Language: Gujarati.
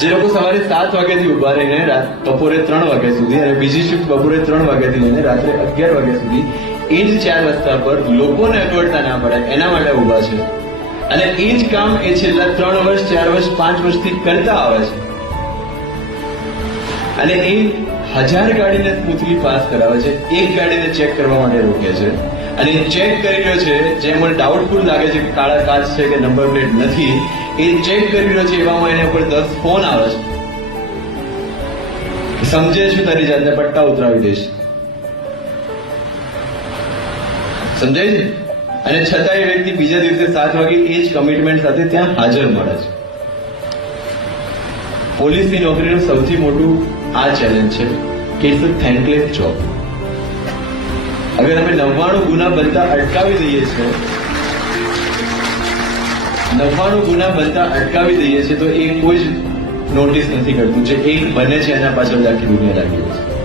જે લોકો સવારે સાત વાગ્યાથી ઊભા રહીને બપોરે ત્રણ વાગ્યા સુધી અને બીજી શિફ્ટ બપોરે ત્રણ વાગ્યાથી લઈને રાત્રે અગિયાર વાગ્યા સુધી એ જ ચાર રસ્તા પર લોકોને અગવડતા ના પડે એના માટે ઊભા છે. અને એ જ કામ એ છેલ્લા ત્રણ વર્ષ, ચાર વર્ષ, પાંચ વર્ષથી કરતા આવે છે. અને એ હજાર ગાડીને પૃથ્વી પાસ કરાવે છે, એક ગાડીને ચેક કરવા માટે રોકે છે. અને ચેક કરી રહ્યો છે, જે મને ડાઉટફુલ લાગે છે કાળા કાચ છે કે નંબર પ્લેટ નથી એ ચેક કરી રહ્યો છે એવામાં એને ઉપર દસ ફોન આવે છે. સમજે છું તારી જાતને પટ્ટા ઉતરાવી દઈશ. સમજાય છે? અને છતાં એ વ્યક્તિ બીજા દિવસે સાત વાગે એ જ કમિટમેન્ટ સાથે ત્યાં હાજર મળે છે. પોલીસની નોકરીનું સૌથી મોટું આ ચેલેન્જ છે કે ઇટ્સ અ થેન્કલેસ જોબ અગર અમે નવ્વાણું ગુના બનતા અટકાવી દઈએ છીએ નવ્વાણું ગુના બનતા અટકાવી દઈએ છીએ તો એ કોઈ જ નોટિસ નથી કરતું. જે એક બને છે એના પાછળ આખી દુનિયા લાગી છે.